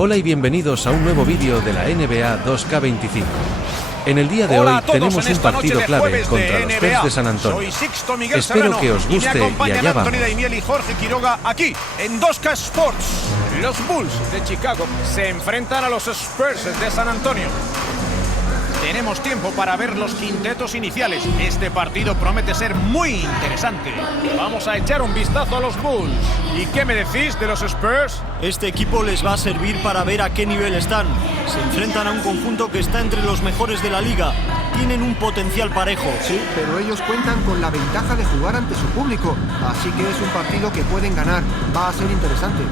Hola y bienvenidos a un nuevo vídeo de la NBA 2K25. En el día de hoy tenemos un partido clave contra los Spurs de San Antonio. Espero que os guste y allá vamos. Anthony Daimiel y Jorge Quiroga aquí en 2K Sports. Los Bulls de Chicago se enfrentan a los Spurs de San Antonio. Tenemos tiempo para ver los quintetos iniciales. Este partido promete ser muy interesante. Vamos a echar un vistazo a los Bulls. ¿Y qué me decís de los Spurs? Este equipo les va a servir para ver a qué nivel están. Se enfrentan a un conjunto que está entre los mejores de la liga. Tienen un potencial parejo. Sí, pero ellos cuentan con la ventaja de jugar ante su público. Así que es un partido que pueden ganar. Va a ser interesante.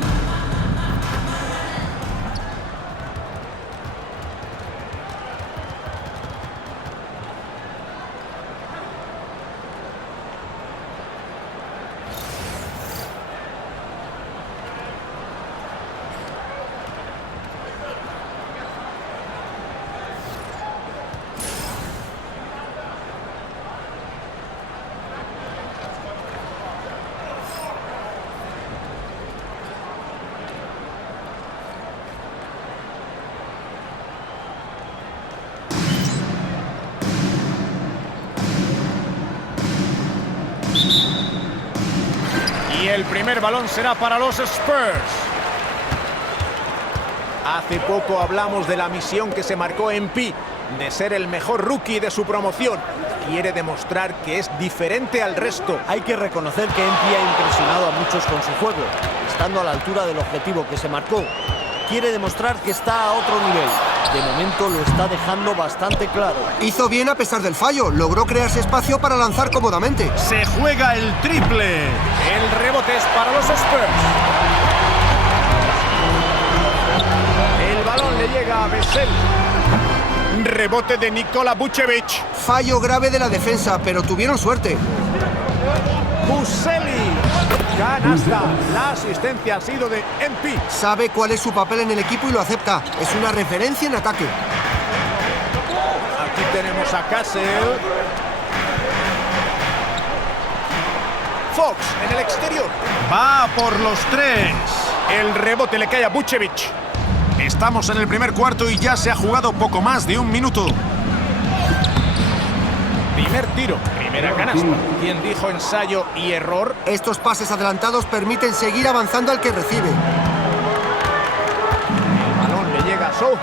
Y el primer balón será para los Spurs. Hace poco hablamos de la misión que se marcó MP, de ser el mejor rookie de su promoción. Quiere demostrar que es diferente al resto. Hay que reconocer que MP ha impresionado a muchos con su juego, estando a la altura del objetivo que se marcó. Quiere demostrar que está a otro nivel. De momento lo está dejando bastante claro. Hizo bien a pesar del fallo. Logró crearse espacio para lanzar cómodamente. Se juega el triple. El rebote es para los Spurs. El balón le llega a Vesely. Rebote de Nikola Vucevic. Fallo grave de la defensa, pero tuvieron suerte. Vesely. Canasta. La asistencia ha sido de MP. Sabe cuál es su papel en el equipo y lo acepta. Es una referencia en ataque. Aquí tenemos a Castle. Fox en el exterior. Va por los tres. El rebote le cae a Vucevic. Estamos en el primer cuarto y ya se ha jugado poco más de un minuto. Primer tiro, primera canasta. ¿Quién dijo ensayo y error? Estos pases adelantados permiten seguir avanzando al que recibe. El balón le llega a Sohan.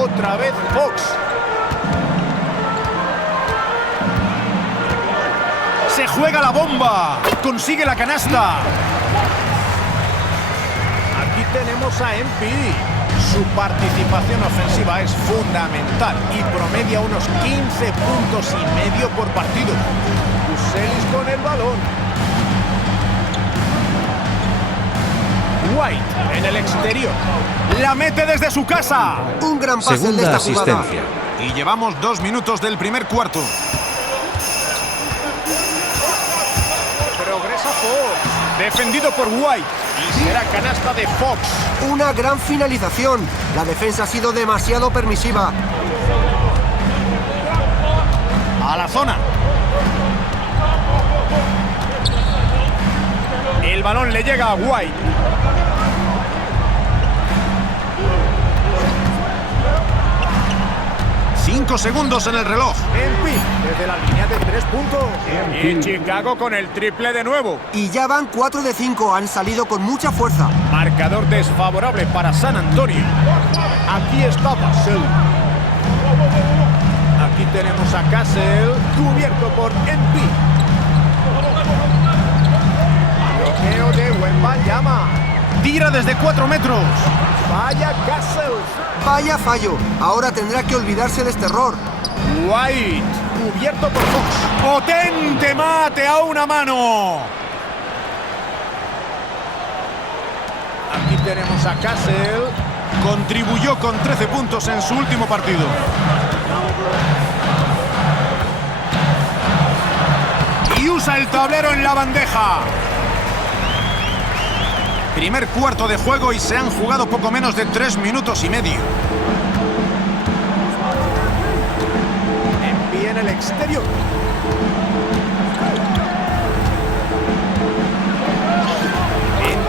Otra vez Fox. Se juega la bomba. Consigue la canasta. Aquí tenemos a MP. Su participación ofensiva es fundamental y promedia unos 15 puntos y medio por partido. Vucevic con el balón. White en el exterior. La mete desde su casa. Un gran pase Segunda de esta jugada. asistencia. Y llevamos 2 minutos del primer cuarto. Progresa Fox. Defendido por White. Y será canasta de Fox. Una gran finalización. La defensa ha sido demasiado permisiva. A la zona. El balón le llega a White. Cinco segundos en el reloj. Desde la línea de 3 puntos. Y Chicago con el triple de nuevo. Y ya van 4 de 5. Han salido con mucha fuerza. Marcador desfavorable para San Antonio. Aquí está Castle. Aquí tenemos a Castle, cubierto por MP. Bloqueo de Wembanyama. Tira desde 4 metros. Vaya Castle. Vaya fallo. Ahora tendrá que olvidarse de este error. White, cubierto por Fox. Potente mate a una mano. Aquí tenemos a Castle. Contribuyó con 13 puntos en su último partido. Y usa el tablero en la bandeja. Primer cuarto de juego y se han jugado poco menos de 3 minutos y medio. Envía en el exterior.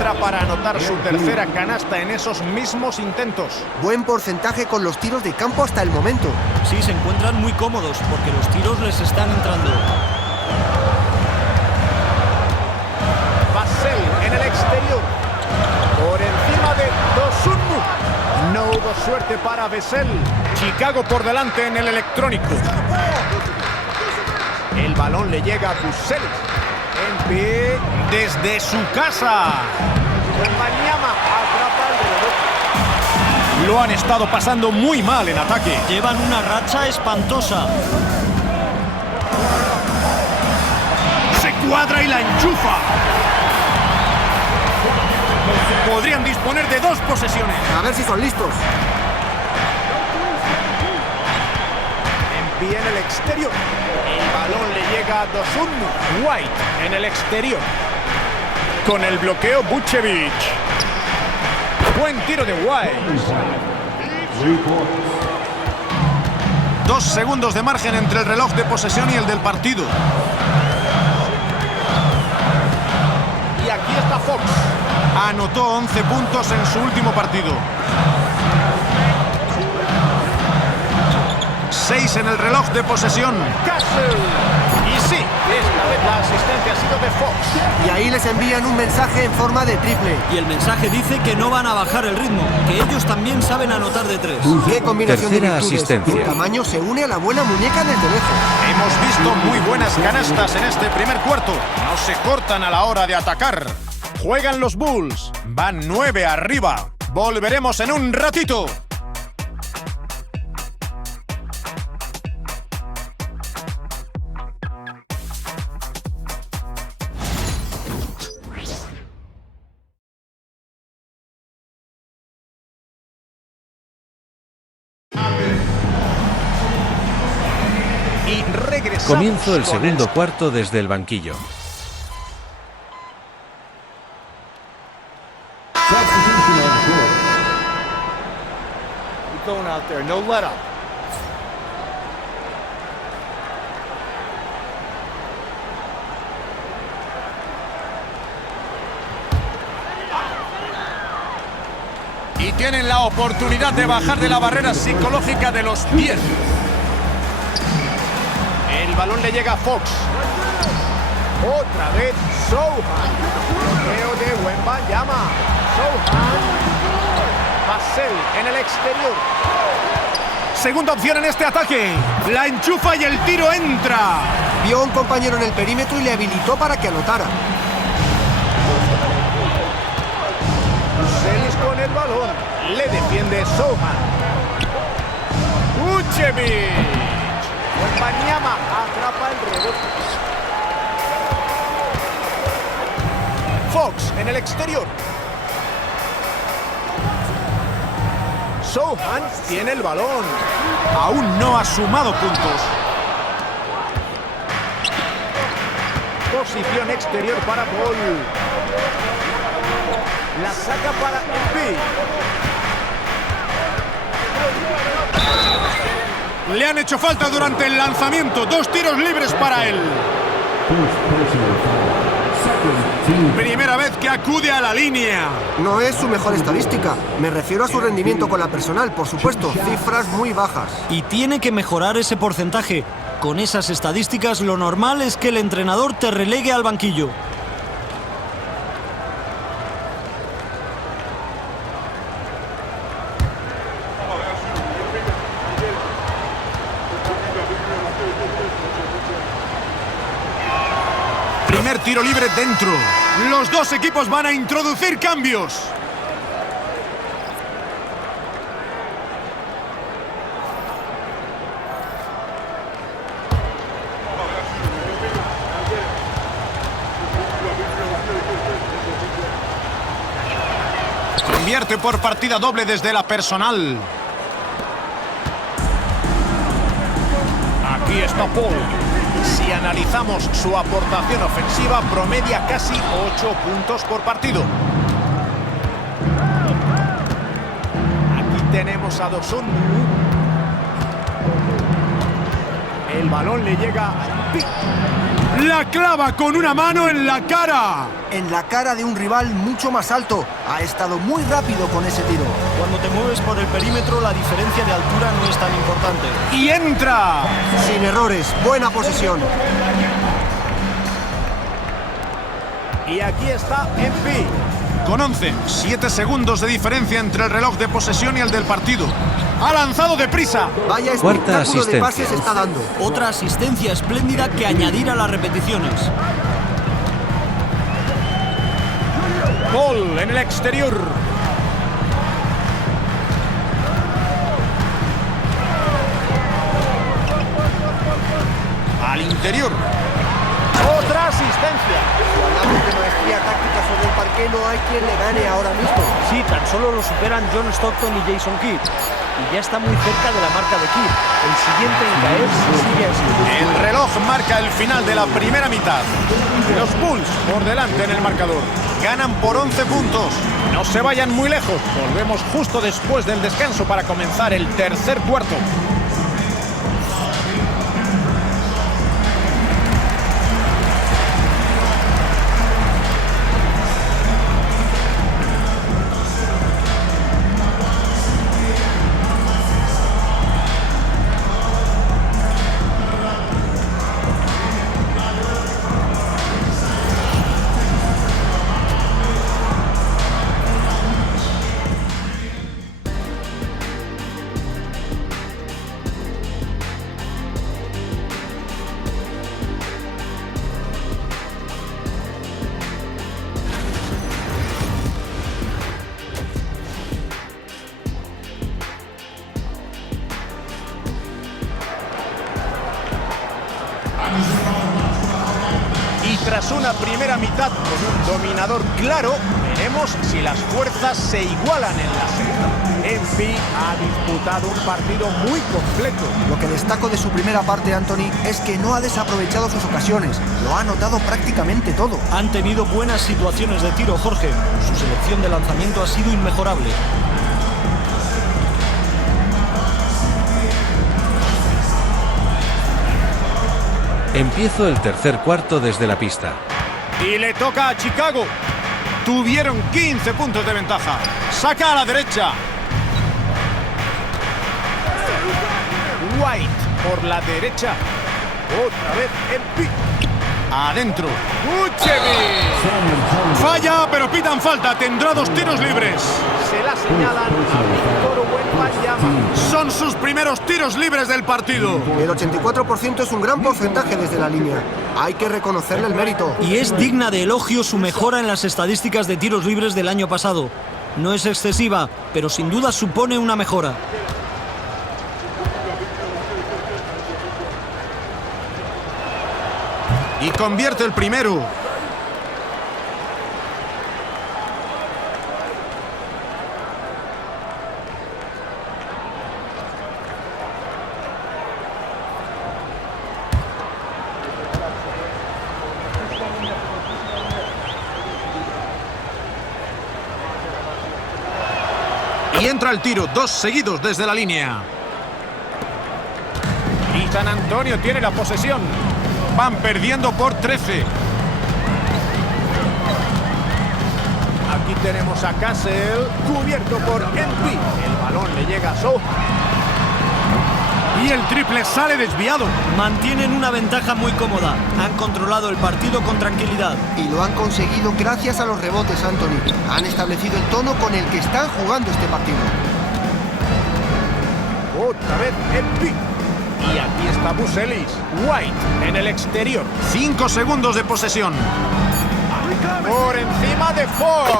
tendrá para anotar su tercera canasta en esos mismos intentos. Buen porcentaje con los tiros de campo hasta el momento. Sí, se encuentran muy cómodos porque los tiros les están entrando. Vassell en el exterior. Por encima de Dosunmu. No hubo suerte para Vassell. Chicago por delante en el electrónico. El balón le llega a Vassell. En pie desde su casa. Wembanyama atrapa el rebote. Lo han estado pasando muy mal en ataque. Llevan una racha espantosa. Se cuadra y la enchufa. Podrían disponer de 2 posesiones. A ver si son listos. En pie en el exterior. El balón le llega a Dosunmu. White en el exterior. Con el bloqueo Vucevic. Buen tiro de White. 2 segundos de margen entre el reloj de posesión y el del partido. Y aquí está Fox. Anotó 11 puntos en su último partido. 6 en el reloj de posesión. Castle. Y sí, esta vez la asistencia ha sido de Fox. Y ahí les envían un mensaje en forma de triple. Y el mensaje dice que no van a bajar el ritmo, que ellos también saben anotar de 3. ¡Qué combinación de Tercera virtudes! asistencia. El tamaño se une a la buena muñeca desde lejos. Hemos visto muy buenas canastas en este primer cuarto. No se cortan a la hora de atacar. Juegan los Bulls. Van 9 arriba. Volveremos en un ratito. Y regresamos. Comienzo el con segundo cuarto desde el banquillo. Keep going out there, no let up. Y tienen la oportunidad de bajar de la barrera psicológica de los 10. El balón le llega a Fox. Otra vez Sohan. Bloqueo de Wembanyama. Sohan. Vassell en el exterior. Segunda opción en este ataque. La enchufa y el tiro entra. Vio a un compañero en el perímetro y le habilitó para que anotara. Celis con el balón. Le defiende Sohan. Vucevic. Wembanyama atrapa el rebote. Fox en el exterior. Sohan tiene el balón. Aún no ha sumado puntos. Posición exterior para Paul. La saca para Embiid. Le han hecho falta durante el lanzamiento. 2 tiros libres para él. Primera vez que acude a la línea. No es su mejor estadística. Me refiero a su rendimiento con la personal, por supuesto. Cifras muy bajas. Y tiene que mejorar ese porcentaje. Con esas estadísticas, lo normal es que el entrenador te relegue al banquillo. Primer tiro libre dentro. Los 2 equipos van a introducir cambios. Convierte por partida doble desde la personal. Aquí está Paul. Si analizamos su aportación ofensiva, promedia casi 8 puntos por partido. Aquí tenemos a Dosunmu. El balón le llega a Embiid. La clava con una mano en la cara. En la cara de un rival mucho más alto. Ha estado muy rápido con ese tiro. Cuando te mueves por el perímetro, la diferencia de altura no es tan importante. Y entra. Sin errores, buena posesión. Y aquí está MP. Con 11, 7 segundos de diferencia entre el reloj de posesión y el del partido. Ha lanzado deprisa. Vaya Cuarta espectáculo de asistencia. pases está dando. Otra asistencia espléndida que añadir a las repeticiones. Gol en el exterior. Al interior. Otra asistencia. Si hablamos de maestría táctica sobre el parque, no hay quien le gane ahora mismo. Sí, tan solo lo superan John Stockton y Jason Kidd. Y ya está muy cerca de la marca de Kidd. El siguiente en caer sigue así. El reloj marca el final de la primera mitad. Los Bulls por delante en el marcador. Ganan por 11 puntos. No se vayan muy lejos. Volvemos justo después del descanso para comenzar el tercer cuarto. Y tras una primera mitad con un dominador claro, veremos si las fuerzas se igualan en la segunda. MP ha disputado un partido muy completo. Lo que destaco de su primera parte, Anthony, es que no ha desaprovechado sus ocasiones. Lo ha anotado prácticamente todo. Han tenido buenas situaciones de tiro, Jorge. Su selección de lanzamiento ha sido inmejorable. Empiezo el tercer cuarto desde la pista. Y le toca a Chicago. Tuvieron 15 puntos de ventaja. Saca a la derecha. White por la derecha. Otra vez MP. Adentro. Vucevic. Falla, pero pitan falta. Tendrá 2 tiros libres. Se la señalan a Víctor Wembanyama. Son sus primeros tiros libres del partido. El 84% es un gran porcentaje desde la línea. Hay que reconocerle el mérito. Y es digna de elogio su mejora en las estadísticas de tiros libres del año pasado. No es excesiva, pero sin duda supone una mejora. Y convierte el primero. Y entra el tiro, 2 seguidos desde la línea. Y San Antonio tiene la posesión. Van perdiendo por 13. Aquí tenemos a Castle, cubierto por MP. El balón le llega a Sow. Y el triple sale desviado. Mantienen una ventaja muy cómoda. Han controlado el partido con tranquilidad. Y lo han conseguido gracias a los rebotes, Anthony. Han establecido el tono con el que están jugando este partido. Otra vez MP. Y aquí está Buselis. White en el exterior. 5 segundos de posesión. Por encima de Fox.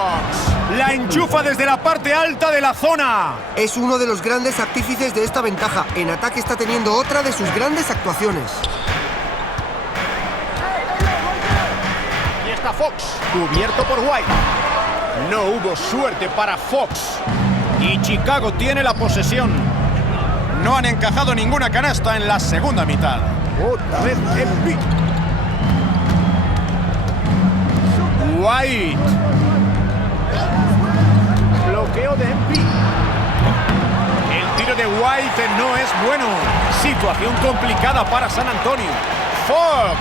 La enchufa desde la parte alta de la zona. Es uno de los grandes artífices de esta ventaja. En ataque está teniendo otra de sus grandes actuaciones. Y está Fox, cubierto por White. No hubo suerte para Fox. Y Chicago tiene la posesión. No han encajado ninguna canasta en la segunda mitad. Otra vez MP. White. Bloqueo de MP. El tiro de White no es bueno. Situación complicada para San Antonio. Fox.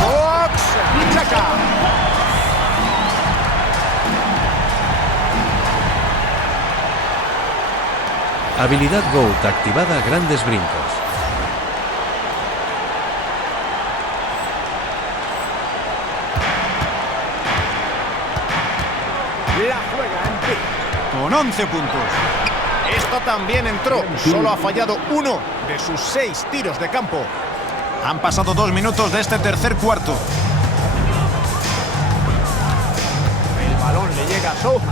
Fox, Chaka. Habilidad GOAT activada, grandes brincos. La juega en pick. Con 11 puntos. Esta también entró. Solo ha fallado uno de sus 6 tiros de campo. Han pasado 2 minutos de este tercer cuarto. El balón le llega a Sohan.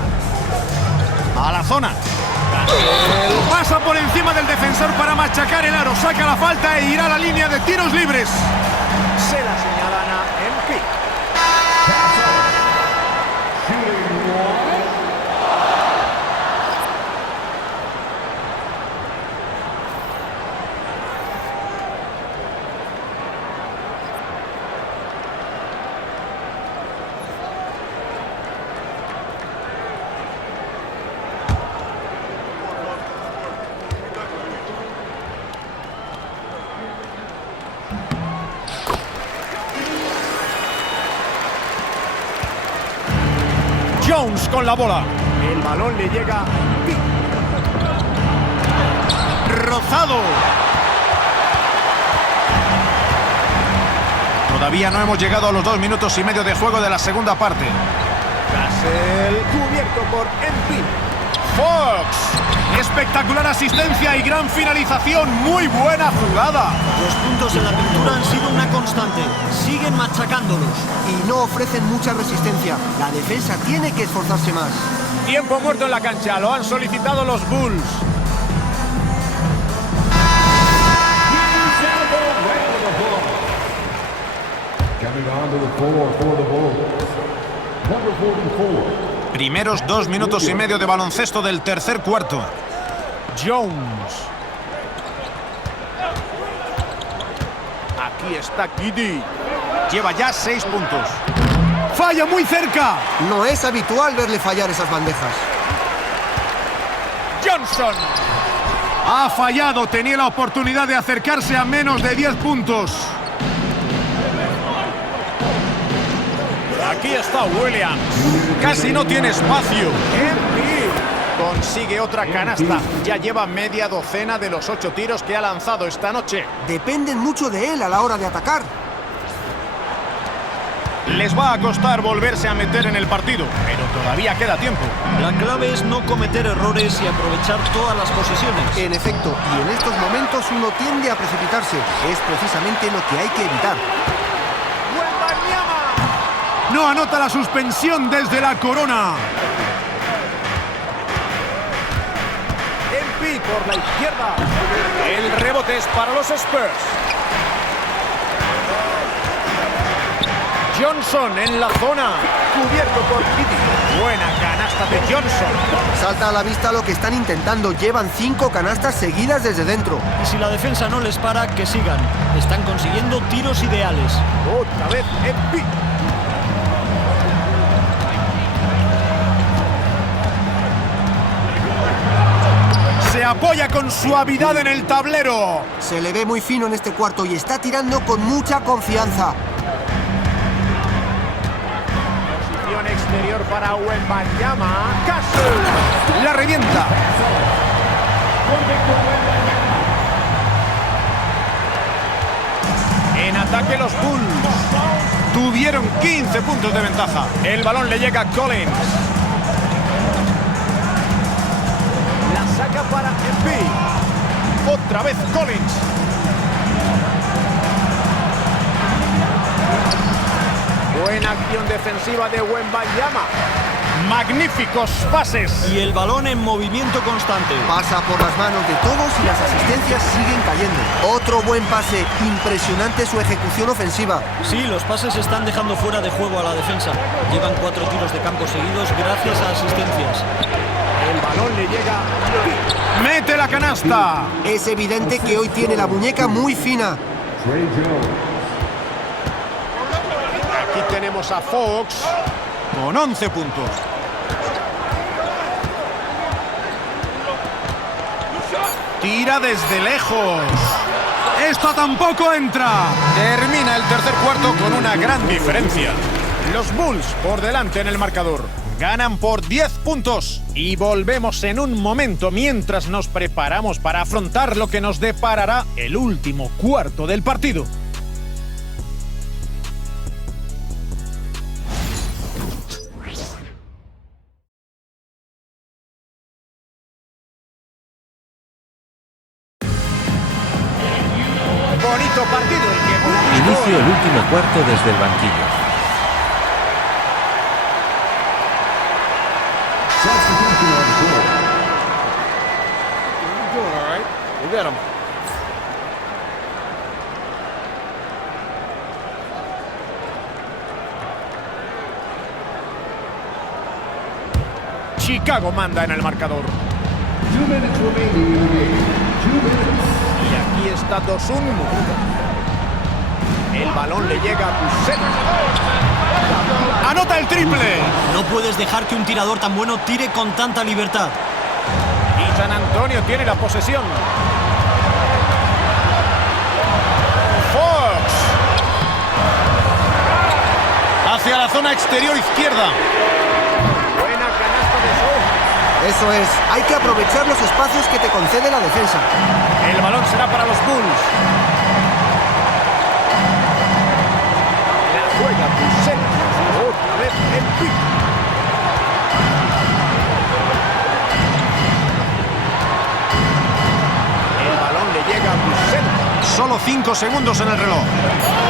A la zona. Pasa por encima del defensor para machacar el aro. Saca la falta e irá a la línea de tiros libres. Se la señalan a Embiid. Jones con la bola. El balón le llega. Rozado. Todavía no hemos llegado a los 2 minutos y medio de juego de la segunda parte. Castle cubierto por Embiid. Fox. Espectacular asistencia y gran finalización. Muy buena jugada. Los puntos en la pintura han sido una constante. Siguen machacándolos. Y no ofrecen mucha resistencia. La defensa tiene que esforzarse más. Tiempo muerto en la cancha. Lo han solicitado los Bulls. Primeros 2 minutos y medio de baloncesto del tercer cuarto. Jones. Aquí está Giddey. Lleva ya 6 puntos. ¡Falla muy cerca! No es habitual verle fallar esas bandejas. Johnson. Ha fallado. Tenía la oportunidad de acercarse a menos de 10 puntos. Aquí está Williams. Casi no tiene espacio. Embiid consigue otra canasta. Ya lleva media docena de los 8 tiros que ha lanzado esta noche. Dependen mucho de él a la hora de atacar. Les va a costar volverse a meter en el partido, pero todavía queda tiempo. La clave es no cometer errores y aprovechar todas las posesiones. En efecto, y en estos momentos uno tiende a precipitarse. Es precisamente lo que hay que evitar. No anota la suspensión desde la corona. Embiid por la izquierda. El rebote es para los Spurs. Johnson en la zona. Cubierto por Giddey. Buena canasta de Johnson. Salta a la vista lo que están intentando. Llevan 5 canastas seguidas desde dentro. Y si la defensa no les para, que sigan. Están consiguiendo tiros ideales. Otra vez Embiid. Se apoya con suavidad en el tablero. Se le ve muy fino en este cuarto y está tirando con mucha confianza. Posición exterior para Wembanyama. Castle. La revienta. En ataque los Bulls. Tuvieron 15 puntos de ventaja. El balón le llega a Collins. Saca para Embiid. Otra vez Collins. Buena acción defensiva de Wembanyama. Magníficos pases. Y el balón en movimiento constante. Pasa por las manos de todos y las asistencias siguen cayendo. Otro buen pase. Impresionante su ejecución ofensiva. Sí, los pases están dejando fuera de juego a la defensa. Llevan 4 tiros de campo seguidos gracias a asistencias. El balón le llega. ¡Mete la canasta! Es evidente que hoy tiene la muñeca muy fina. Aquí tenemos a Fox con 11 puntos. Tira desde lejos. ¡Esta tampoco entra! Termina el tercer cuarto con una gran diferencia. Los Bulls por delante en el marcador. Ganan por 10 puntos. Y volvemos en un momento mientras nos preparamos para afrontar lo que nos deparará el último cuarto del partido. Bonito partido el que Inicio el último cuarto desde el banquillo. Chicago manda en el marcador. Y aquí está 2-1. El balón le llega a Busset. ¡Anota el triple! No puedes dejar que un tirador tan bueno tire con tanta libertad. Y San Antonio tiene la posesión. Fox. Hacia la zona exterior izquierda. Buena canasta de Sohan. Eso es, hay que aprovechar los espacios que te concede la defensa. El balón será para los Bulls. La juega Busset. Otra vez el pick. El balón le llega a Busset. Solo 5 segundos en el reloj.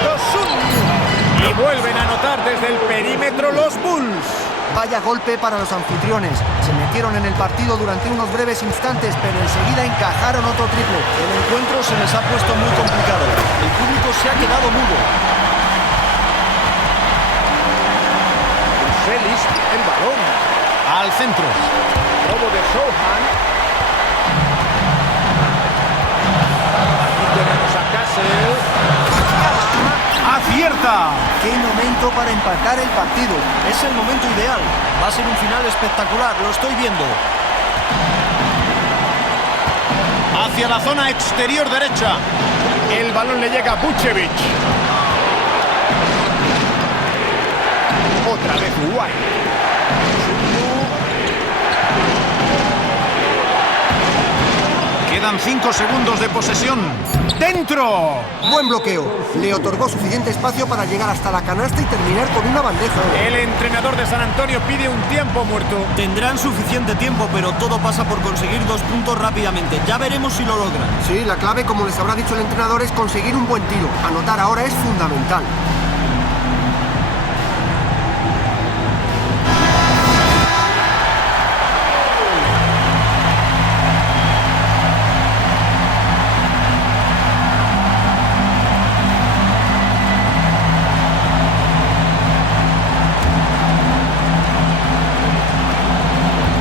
2-1. Y vuelven a anotar desde el perímetro los Bulls. Vaya golpe para los anfitriones. Se metieron en el partido durante unos breves instantes, pero enseguida encajaron otro triple. El encuentro se les ha puesto muy complicado. El público se ha quedado mudo. Celis, el balón. Al centro. Robo de Sohan. Aquí tenemos a Cassell. ¡Acierta! ¡Qué momento para empatar el partido! Es el momento ideal. Va a ser un final espectacular, lo estoy viendo. Hacia la zona exterior derecha. El balón le llega a Vucevic. Otra vez White. Quedan 5 segundos de posesión. ¡Dentro! Buen bloqueo. Le otorgó suficiente espacio para llegar hasta la canasta y terminar con una bandeja. El entrenador de San Antonio pide un tiempo muerto. Tendrán suficiente tiempo, pero todo pasa por conseguir 2 puntos rápidamente. Ya veremos si lo logran. Sí, la clave, como les habrá dicho el entrenador, es conseguir un buen tiro. Anotar ahora es fundamental.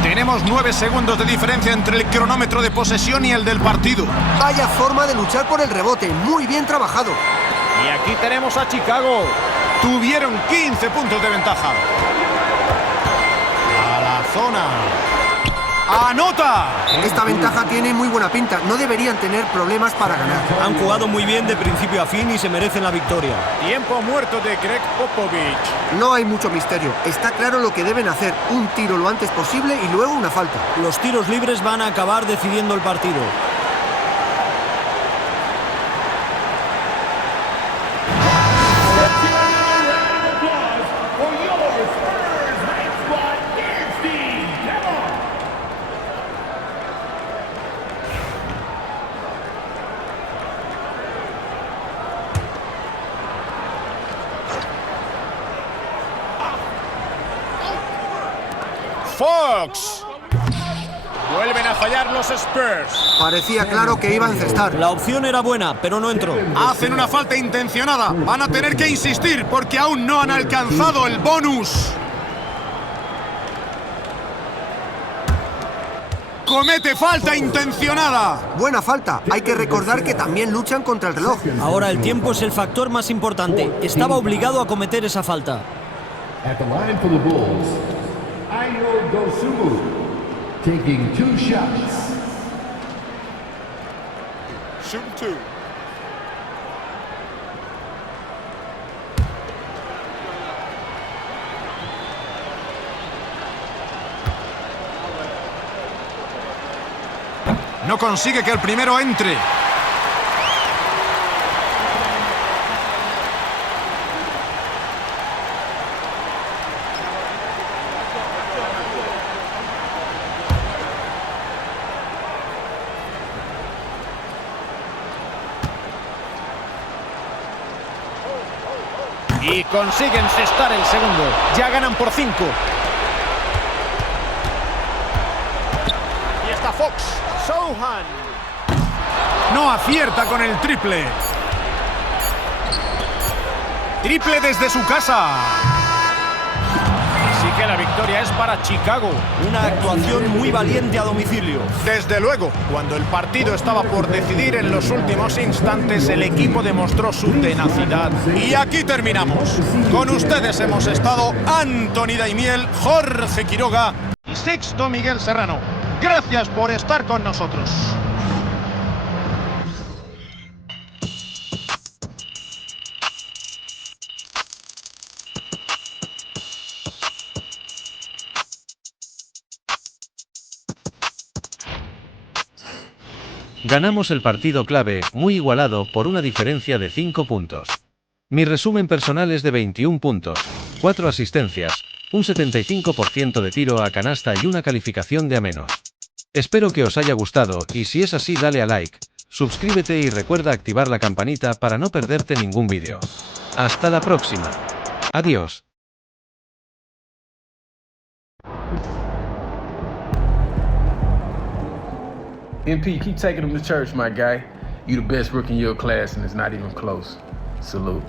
Tenemos 9 segundos de diferencia entre el cronómetro de posesión y el del partido. Vaya forma de luchar por el rebote. Muy bien trabajado. Y aquí tenemos a Chicago. Tuvieron 15 puntos de ventaja. A la zona. ¡Anota! Esta ventaja tiene muy buena pinta. No deberían tener problemas para ganar. Han jugado muy bien de principio a fin y se merecen la victoria. Tiempo muerto de Greg Popovich. No hay mucho misterio. Está claro lo que deben hacer. Un tiro lo antes posible y luego una falta. Los tiros libres van a acabar decidiendo el partido. Fox. Vuelven a fallar los Spurs. Parecía claro que iba a encestar. La opción era buena, pero no entró. Hacen una falta intencionada. Van a tener que insistir porque aún no han alcanzado el bonus. Comete falta intencionada. Buena falta. Hay que recordar que también luchan contra el reloj. Ahora el tiempo es el factor más importante. Estaba obligado a cometer esa falta. At the line for the Bulls, Ayo Dosunmu, taking 2 shots. Shoot 2. No consigue que el primero entre. Y consiguen cestar el segundo. Ya ganan por 5. Y está Fox. Sohan. No acierta con el triple. Triple desde su casa. Así que la victoria es para Chicago. Una actuación muy valiente a domicilio. Desde luego, cuando el partido estaba por decidir en los últimos instantes, el equipo demostró su tenacidad. Y aquí terminamos. Con ustedes hemos estado Anthony Daimiel, Jorge Quiroga y Sixto Miguel Serrano. Gracias por estar con nosotros. Ganamos el partido clave, muy igualado, por una diferencia de 5 puntos. Mi resumen personal es de 21 puntos, 4 asistencias, un 75% de tiro a canasta y una calificación de A-. Espero que os haya gustado y si es así dale a like, suscríbete y recuerda activar la campanita para no perderte ningún vídeo. Hasta la próxima. Adiós. MP, keep taking them to church, my guy. You the best rookie in your class, and it's not even close. Salute.